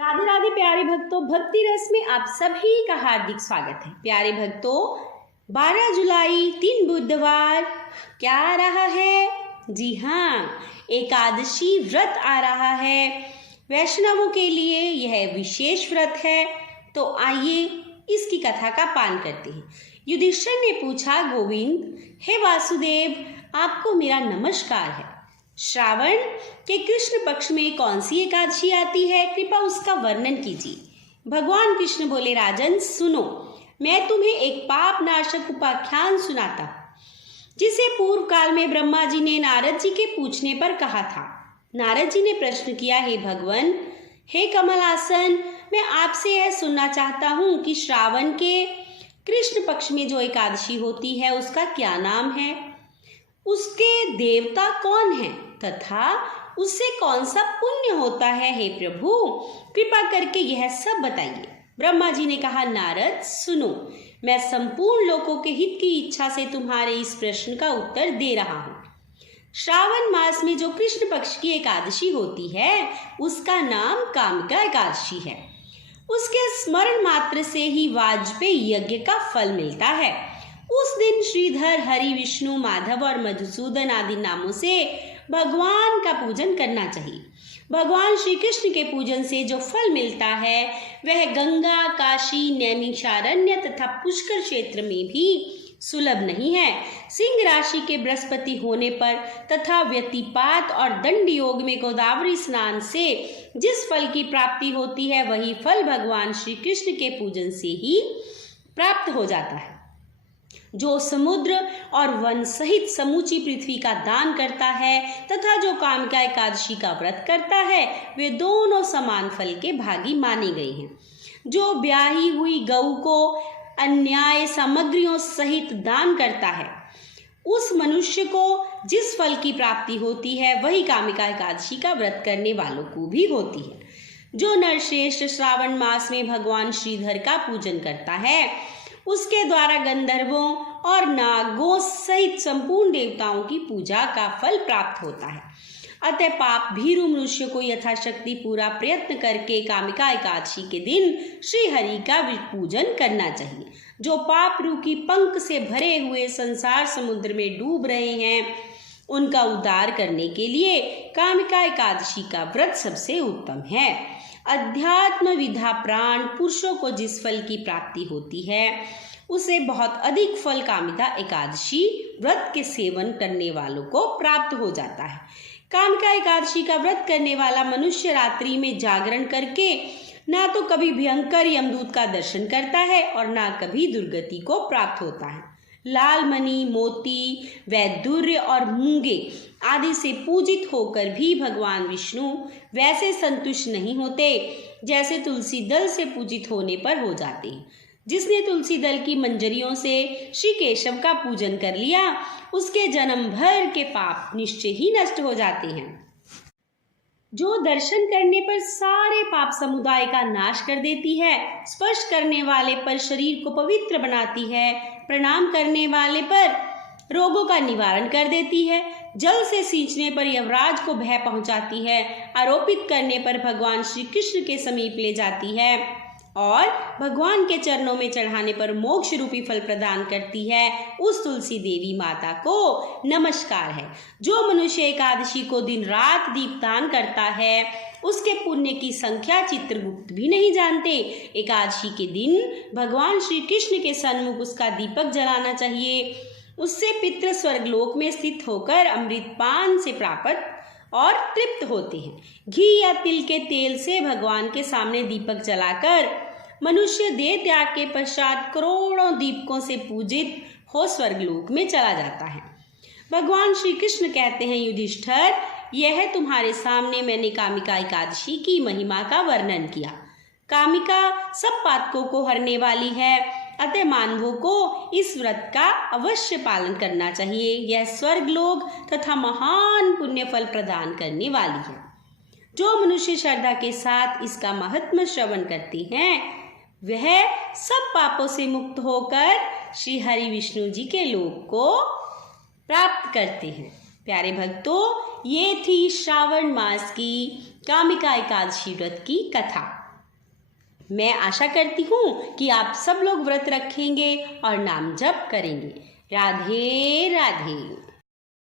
राधे राधे प्यारे भक्तों, भक्ति रस में आप सभी का हार्दिक स्वागत है। प्यारे भक्तों, 12 जुलाई 3 बुधवार क्या आ रहा है? जी हाँ, एकादशी व्रत आ रहा है। वैष्णवों के लिए यह विशेष व्रत है। तो आइए इसकी कथा का पान करते हैं। युधिष्ठिर ने पूछा, गोविंद, हे वासुदेव, आपको मेरा नमस्कार है। श्रावण के कृष्ण पक्ष में कौन सी एकादशी आती है? कृपया उसका वर्णन कीजिए। भगवान कृष्ण बोले, राजन सुनो, मैं तुम्हें एक पाप नाशक उपाख्यान सुनाता हूं, जिसे पूर्व काल में ब्रह्मा जी ने नारद जी के पूछने पर कहा था। नारद जी ने प्रश्न किया, हे भगवान, हे कमलासन, मैं आपसे यह सुनना चाहता हूँ कि श्रावण के कृष्ण पक्ष में जो एकादशी होती है उसका क्या नाम है, उसके देवता कौन है तथा उससे कौन सा पुण्य होता है? हे प्रभु, कृपा करके यह सब बताइए। ब्रह्मा जी ने कहा, नारद सुनो, मैं संपूर्ण लोकों के हित की इच्छा से तुम्हारे इस प्रश्न का उत्तर दे रहा हूँ। श्रावण मास में जो कृष्ण पक्ष की एकादशी होती है उसका नाम कामिका एकादशी है। उसके स्मरण मात्र से ही वाजपेयी यज्ञ का फल मिलता है। उस दिन श्रीधर, हरि, विष्णु, माधव और मधुसूदन आदि नामों से भगवान का पूजन करना चाहिए। भगवान श्री कृष्ण के पूजन से जो फल मिलता है वह गंगा, काशी, नैमिषारण्य तथा पुष्कर क्षेत्र में भी सुलभ नहीं है। सिंह राशि के बृहस्पति होने पर तथा व्यतिपात और दंड योग में गोदावरी स्नान से जिस फल की प्राप्ति होती है वही फल भगवान श्री कृष्ण के पूजन से ही प्राप्त हो जाता है। जो समुद्र और वन सहित समूची पृथ्वी का दान करता है तथा जो कामिका एकादशी का व्रत करता है वे दोनों समान फल के भागी माने गए हैं। जो ब्याही हुई गऊ को अन्याय सामग्रियों सहित दान करता है उस मनुष्य को जिस फल की प्राप्ति होती है वही कामिका एकादशी का व्रत करने वालों को भी होती है। जो नरश्रेष्ठ श्रावण मास में भगवान श्रीधर का पूजन करता है उसके द्वारा गंधर्वों और नागों सहित संपूर्ण देवताओं की पूजा का फल प्राप्त होता है। अतः पाप भीरु मनुष्य को यथाशक्ति पूरा प्रयत्न करके कामिका एकादशी के दिन श्री हरि का पूजन करना चाहिए। जो पाप रूपी पंख से भरे हुए संसार समुद्र में डूब रहे हैं उनका उद्धार करने के लिए कामिका एकादशी का व्रत सबसे उत्तम है। अध्यात्म विधा प्राण पुरुषों को जिस फल की प्राप्ति होती है उसे बहुत अधिक फल कामिका एकादशी व्रत के सेवन करने वालों को प्राप्त हो जाता है। कामिका एकादशी का व्रत करने वाला मनुष्य रात्रि में जागरण करके ना तो कभी भयंकर यमदूत का दर्शन करता है और ना कभी दुर्गति को प्राप्त होता है। लाल मणि, मोती, वैदुर्य और मूंगे आदि से पूजित होकर भी भगवान विष्णु वैसे संतुष्ट नहीं होते जैसे तुलसी दल से पूजित होने पर हो जाते हैं। जिसने तुलसी दल की मंजरियों से श्री केशव का पूजन कर लिया उसके जन्म भर के पाप निश्चय ही नष्ट हो जाते हैं। जो दर्शन करने पर सारे पाप समुदाय का नाश कर देती है, स्पर्श करने वाले पर शरीर को पवित्र बनाती है, प्रणाम करने वाले पर रोगों का निवारण कर देती है, जल से सींचने पर यमराज को भय पहुंचाती है, आरोपित करने पर भगवान श्री कृष्ण के समीप ले जाती है और भगवान के चरणों में चढ़ाने पर मोक्ष रूपी फल प्रदान करती है, उस तुलसी देवी माता को नमस्कार है। जो मनुष्य एकादशी को दिन रात दीपदान करता है उसके पुण्य की संख्या चित्रगुप्त भी नहीं जानते। एकादशी के दिन भगवान श्री कृष्ण के सन्मुख उसका दीपक जलाना चाहिए। उससे पितृ स्वर्गलोक में स्थित होकर अमृतपान से प्राप्त और तृप्त होते हैं। घी या तिल के तेल से भगवान के सामने दीपक जलाकर मनुष्य देह त्याग के पश्चात करोड़ों दीपकों से पूजित हो स्वर्गलोक में चला जाता है। भगवान श्री कृष्ण कहते हैं, युधिष्ठिर, यह तुम्हारे सामने मैंने कामिका एकादशी की महिमा का वर्णन किया। कामिका सब पातकों को हरने वाली है, अतः मानवों को इस व्रत का अवश्य पालन करना चाहिए। यह स्वर्गलोक तथा महान पुण्य फल प्रदान करने वाली है। जो मनुष्य श्रद्धा के साथ इसका महत्म श्रवण करते हैं वह सब पापों से मुक्त होकर श्री हरि विष्णु जी के लोक को प्राप्त करते हैं। प्यारे भक्तों, ये थी श्रावण मास की कामिका एकादशी व्रत की कथा। मैं आशा करती हूँ कि आप सब लोग व्रत रखेंगे और नाम जप करेंगे। राधे राधे।